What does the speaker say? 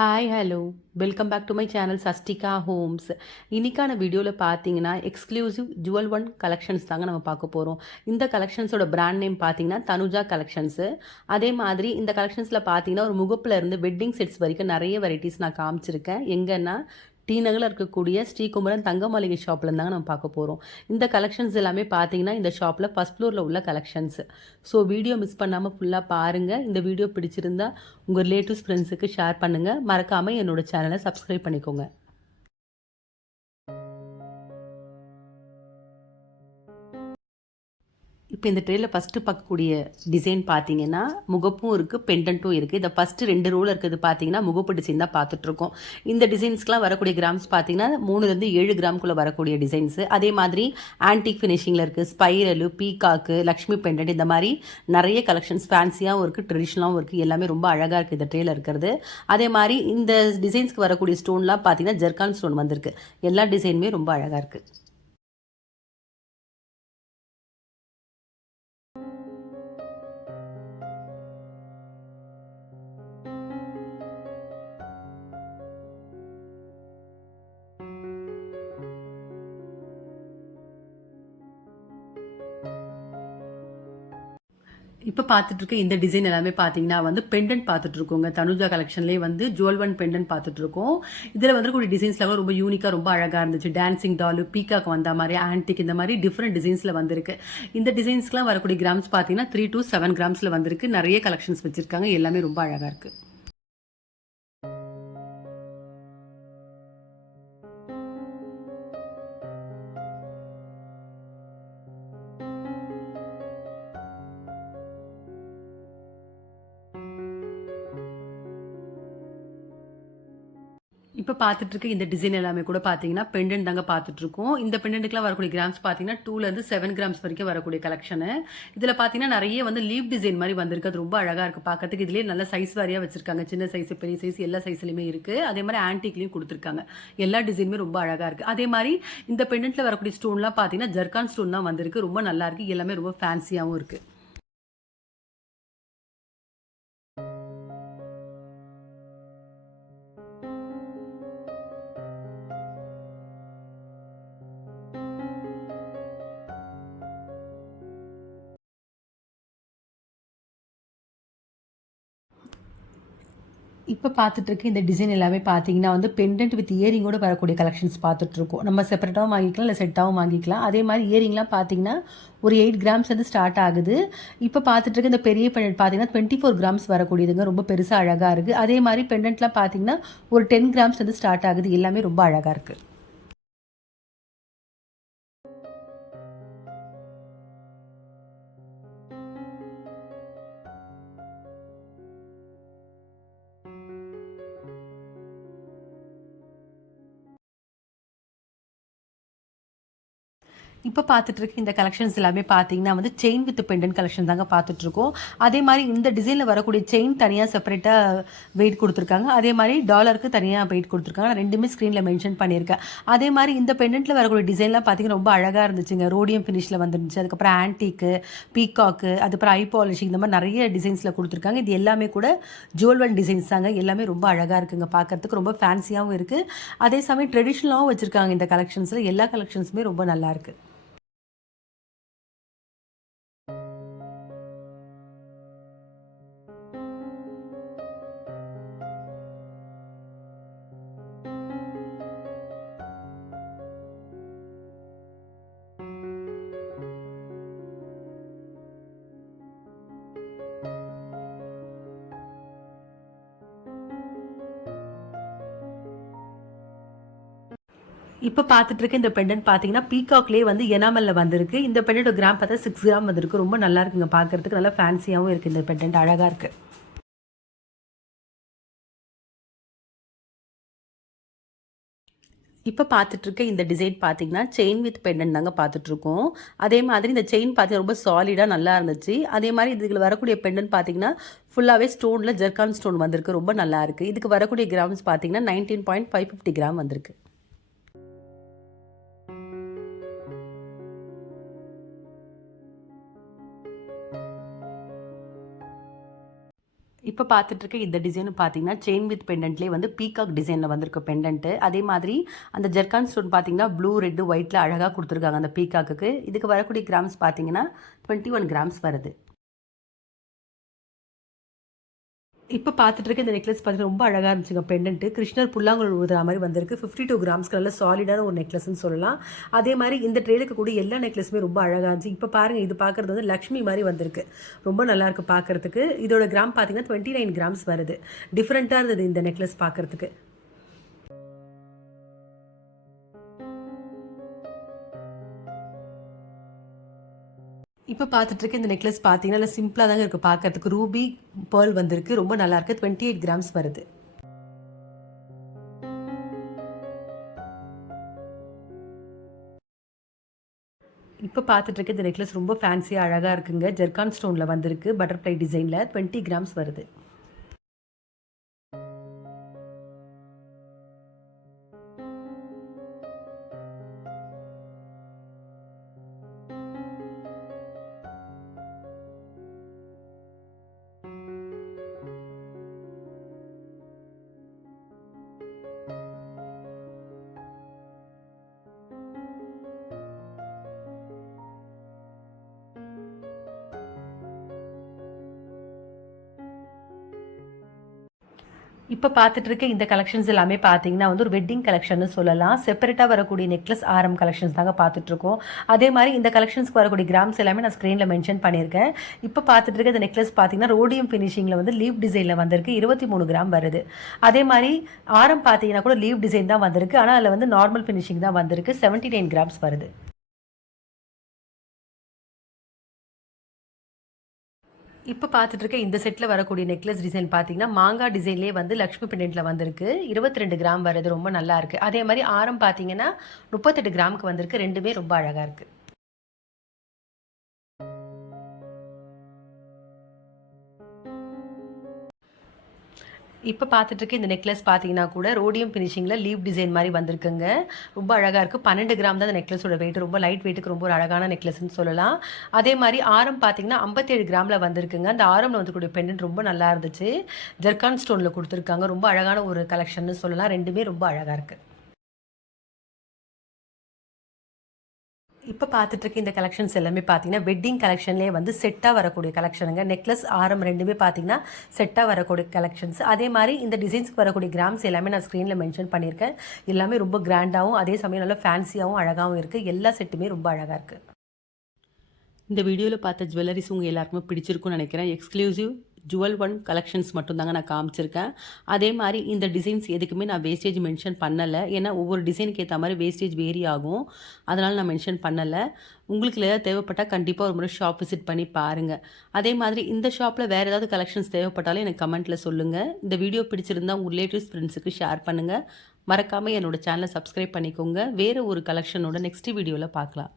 Hi hello welcome back to my channel சஸ்டிகா homes. இன்னைக்கான வீடியோவில் பார்த்தீங்கன்னா எக்ஸ்க்ளூசிவ் ஜுவல் ஒன் கலெக்ஷன்ஸ் தாங்க நம்ம பார்க்க போகிறோம். இந்த கலெக்ஷன்ஸோட பிராண்ட் நேம் பார்த்தீங்கன்னா தனுஜா கலெக்ஷன்ஸு. அதே மாதிரி இந்த கலெக்ஷன்ஸில் பார்த்தீங்கன்னா ஒரு முகப்பில் இருந்து வெட்டிங் செட்ஸ் வரைக்கும் நிறைய வெரைட்டிஸ் நான் காமிச்சிருக்கேன். எங்கன்னா டி நகரில் இருக்கக்கூடிய ஸ்ரீகுமரன் தங்க மளிகை ஷாப்பில் இருந்தாங்க நம்ம பார்க்க போகிறோம். இந்த கலெக்ஷன்ஸ் எல்லாமே பார்த்தீங்கன்னா இந்த ஷாப்பில் ஃபஸ்ட் ஃப்ளோரில் உள்ள கலெக்ஷன்ஸ். ஸோ வீடியோ மிஸ் பண்ணாமல் ஃபுல்லாக பாருங்கள். இந்த வீடியோ பிடிச்சிருந்தா உங்கள் ரிலேட்டிவ்ஸ் ஃப்ரெண்ட்ஸுக்கு ஷேர் பண்ணுங்கள். மறக்காமல் என்னோட சேனலை சப்ஸ்கிரைப் பண்ணிக்கோங்க. இப்போ இந்த ட்ரேயில் ஃபஸ்ட்டு பார்க்கக்கூடிய டிசைன் பார்த்தீங்கன்னா முகப்பும் இருக்குது, பெண்டன்ட்டும் இருக்குது. இந்த ஃபஸ்ட்டு 2 ரோவில் இருக்கிறது பார்த்தீங்கன்னா முகப்பு டிசைன் தான் பார்த்துட்ருக்கோம். இந்த டிசைன்ஸ்க்கெலாம் வரக்கூடிய கிராம்ஸ் பார்த்தீங்கன்னா 3லேருந்து 7 கிராம்குள்ளே வரக்கூடிய டிசைன்ஸு. அதே மாதிரி ஆன்டிக் ஃபினிஷிங்கில் இருக்குது, ஸ்பைரலு, பீகாக்கு, லக்ஷ்மி பெண்டன்ட், இந்த மாதிரி நிறைய கலெக்ஷன்ஸ் ஃபேன்சியாகவும் இருக்குது, ட்ரெடிஷ்னலாகவும் இருக்குது. எல்லாமே ரொம்ப அழகாக இருக்குது இந்த ட்ரேயில் இருக்கிறது. அதே மாதிரி இந்த டிசைன்ஸ்க்கு வரக்கூடிய ஸ்டோன்லாம் பார்த்தீங்கன்னா ஜர்கான் ஸ்டோன் வந்திருக்கு. எல்லா டிசைனுமே ரொம்ப அழகாக இருக்குது. இப்போ பார்த்துட்ருக்க இந்த டிசைன் எல்லாமே பார்த்தீங்கன்னா வந்து பெண்டன்ட் பார்த்துட்ருக்கோங்க. தனுஜா கலெக்ஷன்லேயே வந்து ஜுவல் ஒன் பெண்டன்ட் பார்த்துட்ருக்கோம். இதில் வந்துக்கூடிய டிசைன்ஸ்லாம் ரொம்ப யூனிக்காக ரொம்ப அழகாக இருந்துச்சு. டான்சிங் டாலு, பீகாக் வந்த மாதிரி, ஆன்டிக், இந்த மாதிரி டிஃப்ரெண்ட் டிசைன்ஸில் வந்திருக்கு. இந்த டிசைன்ஸ்க்குலாம் வரக்கூடிய கிராம்ஸ் பார்த்தீங்கன்னா 3 to 7 கிராம்ஸில் வந்திருக்கு. நிறைய கலெக்ஷன்ஸ் வச்சுருக்காங்க. எல்லாமே ரொம்ப அழகாக இருக்குது. இப்போ பார்த்துட்ருக்க இந்த டிசைன் எல்லாமே கூட பார்த்தீங்கன்னா பெண்டன்ட் தாங்க பார்த்துட்ருக்கோம். இந்த பெண்டன்ட்டுக்குலாம் வரக்கூடிய கிராம்ஸ் பார்த்தீங்கன்னா 2லேருந்து 7 கிராம்ஸ் வரைக்கும் வரக்கூடிய கலெக்ஷனு. இதில் பார்த்தீங்கன்னா நிறைய வந்து லீவ் டிசைன் மாதிரி வந்திருக்கு. அது ரொம்ப அழகாக இருக்குது பார்க்கறதுக்கு. இதுலேயே நல்ல சைஸ் வாரியாக வச்சுருக்காங்க. சின்ன சைஸ், பெரிய சைஸ், எல்லா சைஸ்லையுமே இருக்குது. அதே மாதிரி ஆன்டிக்லேயும் கொடுத்துருக்காங்க. எல்லா டிசைனுமே ரொம்ப அழகாக இருக்குது. அதே மாதிரி இந்த பெண்டன்ட்டில் வரக்கூடிய ஸ்டோன்லாம் பார்த்தீங்கன்னா ஜர்கான் ஸ்டோன் தான் வந்திருக்கு. ரொம்ப நல்லாயிருக்கு. எல்லாமே ரொம்ப ஃபேன்சியாகவும் இருக்குது. இப்போ பார்த்துட்ருக்க இந்த டிசைன் எல்லாமே பார்த்தீங்கன்னா வந்து பெண்டன்ட் வித் இயரிங்கோடு வரக்கூடிய கலெக்ஷன்ஸ் பார்த்துட்ருக்கோம். நம்ம செப்பரேட்டாகவும் வாங்கிக்கலாம், இல்லை செட்டாகவும் வாங்கிக்கலாம். அதே மாதிரி இயரிங்லாம் பார்த்தீங்கன்னா ஒரு 8 கிராம்ஸ் வந்து ஸ்டார்ட் ஆகுது. இப்போ பார்த்துட்ருக்க இந்த பெரிய பெண்டன்ட் பார்த்தீங்கன்னா 24 கிராம்ஸ் வரக்கூடியதுங்க. ரொம்ப பெருசாக அழகாக இருக்குது. அதே மாதிரி பெண்டன்ட்லாம் பார்த்தீங்கன்னா ஒரு 10 கிராம்ஸ் வந்து ஸ்டார்ட் ஆகுது. எல்லாமே ரொம்ப அழகாக இருக்குது. இப்போ பார்த்துட்ருக்க இந்த கலெக்ஷன்ஸ் எல்லாமே பார்த்தீங்கன்னா வந்து செயின் வித் பெண்டன்ட் கலெக்ஷன் தாங்க பார்த்துட்ருக்கோம். அதே மாதிரி இந்த டிசைனில் வரக்கூடிய செயின் தனியாக செப்பரேட்டாக வெயிட் கொடுத்துருக்காங்க. அதே மாதிரி டாலருக்கு தனியாக வெயிட் கொடுத்துருக்காங்க. நான் ரெண்டுமே ஸ்க்ரீனில் மென்ஷன் பண்ணியிருக்கேன். அதே மாதிரி இந்த பெண்டன்ட்டில் வரக்கூடிய டிசைன்லாம் பார்த்தீங்கன்னா ரொம்ப அழகாக இருந்துச்சுங்க. ரோடியம் ஃபினிஷில் வந்துருந்துச்சு. அதுக்கப்புறம் ஆன்டிக்கு, பீகாக்கு, அதுக்கப்புறம் ஐ பாலிஷிங், இந்த மாதிரி நிறைய டிசைன்ஸில் கொடுத்துருக்காங்க. இது எல்லாமே கூட ஜுவல் ஒன் டிசைன்ஸ் தாங்க. எல்லாமே ரொம்ப அழகாக இருக்குங்க. பார்க்கறதுக்கு ரொம்ப ஃபேன்சியாகவும் இருக்குது. அதே சமயம் ட்ரெடிஷ்னலாகவும் வச்சுருக்காங்க. இந்த கலெக்ஷன்ஸில் எல்லா கலெக்ஷன்ஸுமே ரொம்ப நல்லாயிருக்கு. இப்போ பார்த்துட்ருக்க இந்த பெண்டன்ட் பார்த்தீங்கன்னா பீகாக்லேயே வந்து எனாமலில் வந்திருக்கு. இந்த பெண்டன்ட் கிராம் பார்த்தா 6 கிராம் வந்திருக்கு. ரொம்ப நல்லா இருக்குங்க பார்க்குறதுக்கு. நல்லா ஃபேன்சியாகவும் இருக்குது. இந்த பெண்டன்ட் அழகாக இருக்குது. இப்போ பார்த்துட்ருக்க இந்த டிசைன் பார்த்தீங்கன்னா செயின் வித் பெண்டன்ட் தாங்க பார்த்துட்ருக்கோம். அதே மாதிரி இந்த செயின் பார்த்தீங்கன்னா ரொம்ப சாலிடாக நல்லா இருந்துச்சு. அதே மாதிரி இதில் வரக்கூடிய பெண்டன்ட் பார்த்தீங்கன்னா ஃபுல்லாகவே ஸ்டோனில் ஜர்கான் ஸ்டோன் வந்திருக்கு. ரொம்ப நல்லா இருக்குது. இதுக்கு வரக்கூடிய கிராம்ஸ் பார்த்தீங்கன்னா 19.550 கிராம் வந்திருக்கு. இப்போ இப்போ பார்த்துட்டு இருக்க இந்த டிசைன் பார்த்தீங்கன்னா செயின் வித் பெண்டன்ட்லேயே வந்து பீகாக் டிசைனில் வந்திருக்கு பெண்டன்ட்டு. அதே மாதிரி அந்த ஜெர்கான் ஸ்டோன் பார்த்தீங்கன்னா ப்ளூ ரெட்டு ஒயிட்டில் அழகாக கொடுத்துருக்காங்க அந்த பீகாக்கு. இதுக்கு வரக்கூடிய கிராம்ஸ் பார்த்தீங்கன்னா 21 கிராம்ஸ் வருது. இப்போ பார்த்துட்டு இருக்க இந்த நெக்லஸ் பார்த்தீங்கன்னா ரொம்ப அழகாக இருந்துச்சுங்க பெண்டன்ட்டு. கிருஷ்ணர் புல்லாங்குழல் ஊதுற மாதிரி வந்திருக்கு. 52 கிராம்ஸ்க்கு நல்ல சாலிடான ஒரு நெக்லஸ்ன்னு சொல்லலாம். அதே மாதிரி இந்த ட்ரேலுக்கு கூட எல்லா நெக்லஸுமே ரொம்ப அழகாக இருந்துச்சு. இப்போ பாருங்கள், இது பார்க்குறது வந்து லக்ஷ்மி மாதிரி வந்திருக்கு. ரொம்ப நல்லாயிருக்கு பார்க்குறதுக்கு. இதோட கிராம் பார்த்தீங்கன்னா 29 கிராம்ஸ் வருது. டிஃப்ரெண்ட்டாக இருந்தது இந்த நெக்லஸ் பார்க்குறதுக்கு. இப்போ பார்த்துட்டு இருக்க இந்த நெக்லஸ் பார்த்தீங்கன்னா நல்லா சிம்பிளாக தாங்க இருக்குது பார்க்கறதுக்கு. ரூபி பேர்ல் வந்திருக்கு. ரொம்ப நல்லாயிருக்கு. 28 கிராம்ஸ் வருது. இப்போ பார்த்துட்டு இருக்க இந்த நெக்லஸ் ரொம்ப ஃபேன்சியாக அழகாக இருக்குங்க. ஜெர்கான் ஸ்டோனில் வந்திருக்கு. பட்டர்ஃப்ளை டிசைனில் 20 கிராம்ஸ் வருது. இப்போ பார்த்துட்டு இருக்க இந்த கலெக்ஷன்ஸ் எல்லாமே பார்த்தீங்கன்னா வந்து ஒரு வெட்டிங் கலெக்ஷன் சொல்லலாம். செப்பரேட்டாக வரக்கூடிய நெக்லஸ் ஆரம் கலெக்ஷன்ஸ் தாங்க பார்த்துட்ருக்கோம். அதே மாதிரி இந்த கலெக்ஷன்ஸ்க்கு வரக்கூடிய கிராம்ஸ் எல்லாமே நான் ஸ்க்ரீனில் மென்ஷன் பண்ணியிருக்கேன். இப்போ பார்த்துட்டு இருக்க இந்த நெக்லஸ் பார்த்தீங்கன்னா ரோடியம் ஃபினிஷிங்கில் வந்து லீவ் டிசைனில் வந்திருக்கு. 23 கிராம் வருது. அதே மாதிரி ஆரம் பார்த்தீங்கன்னா கூட லீவ் டிசைன் தான் வந்திருக்கு. ஆனால் அதில் வந்து நார்மல் ஃபினிஷிங் தான் வந்திருக்கு. 79 கிராம்ஸ் வருது. இப்போ பார்த்துட்டு இருக்க இந்த செட்டில் வரக்கூடிய நெக்லஸ் டிசைன் பார்த்தீங்கன்னா மாங்காய் டிசைன்லேயே வந்து லக்ஷ்மி பெண்டன்ட்டில் வந்திருக்கு. 22 கிராம் வருது. ரொம்ப நல்லா இருக்குது. அதே மாதிரி ஆரம் பார்த்தீங்கன்னா 38 கிராமுக்கு வந்திருக்கு. ரெண்டுமே ரொம்ப அழகாக இருக்குது. இப்போ பார்த்துட்டு இருக்க இந்த நெக்லஸ் பார்த்தீங்கன்னா கூட ரோடியம் ஃபினிஷிங்கில் லீவ் டிசைன் மாதிரி வந்திருக்குங்க. ரொம்ப அழகாக இருக்குது. 12 கிராம் தான் அந்த நெக்லஸோட வெயிட். ரொம்ப லைட் வெயிட்டுக்கு ரொம்ப ஒரு அழகான நெக்லஸ்ன்னு சொல்லலாம். அதே மாதிரி ஆரம் பார்த்தீங்கன்னா 57 கிராமில் வந்திருக்குங்க. அந்த ஆரமில் வந்துக்கூடிய பெண்டன்ட் ரொம்ப நல்லா இருந்துச்சு. ஜெர்கான் ஸ்டோனில் கொடுத்துருக்காங்க. ரொம்ப அழகான ஒரு கலெக்ஷன்னு சொல்லலாம். ரெண்டுமே ரொம்ப அழகாக இருக்குது. இப்போ பார்த்துட்டு இருக்க இந்த கலெக்ஷன்ஸ் எல்லாமே பார்த்தீங்கன்னா வெட்டிங் கலெக்ஷன்லேயே வந்து செட்டாக வரக்கூடிய கலெக்ஷனுங்க. நெக்லஸ் ஆரம் ரெண்டுமே பார்த்தீங்கன்னா செட்டாக வரக்கூடிய கலெக்ஷன்ஸ். அதே மாதிரி இந்த டிசைன்ஸ்க்கு வரக்கூடிய கிராம்ஸ் எல்லாமே நான் ஸ்க்ரீனில் மென்ஷன் பண்ணியிருக்கேன். எல்லாமே ரொம்ப கிராண்டாகவும் அதே சமயம் நல்லா ஃபேன்சியாகவும் அழகாகவும் இருக்குது. எல்லா செட்டுமே ரொம்ப அழகாக இருக்குது. இந்த வீடியோவில் பார்த்த ஜுவல்லரிஸ் உங்கள் எல்லாருக்குமே பிடிச்சிருக்குன்னு நினைக்கிறேன். எக்ஸ்க்ளூசிவ் ஜுவல் ஒன் கலெக்ஷன்ஸ் மட்டும்தாங்க நான் காமிச்சிருக்கேன். அதே மாதிரி இந்த டிசைன்ஸ் எதுக்குமே நான் வேஸ்டேஜ் மென்ஷன் பண்ணலை. ஏன்னா ஒவ்வொரு டிசைனுக்கு ஏற்ற மாதிரி வேஸ்டேஜ் வேரி ஆகும். அதனால் நான் மென்ஷன் பண்ணலை. உங்களுக்கு ஏதாவது தேவைப்பட்டால் கண்டிப்பாக ஒரு முறை ஷாப் விசிட் பண்ணி பாருங்கள். அதே மாதிரி இந்த ஷாப்பில் வேறு ஏதாவது கலெக்ஷன்ஸ் தேவைப்பட்டாலும் எனக்கு கமெண்ட்டில் சொல்லுங்கள். இந்த வீடியோ பிடிச்சிருந்தால் உங்கள் ரிலேட்டிவ்ஸ் ஃப்ரெண்ட்ஸுக்கு ஷேர் பண்ணுங்கள். மறக்காமல் என்னோடய சேனலை சப்ஸ்கிரைப் பண்ணிக்கோங்க. வேறு ஒரு கலெக்ஷனோட நெக்ஸ்ட் வீடியோவில் பார்க்கலாம்.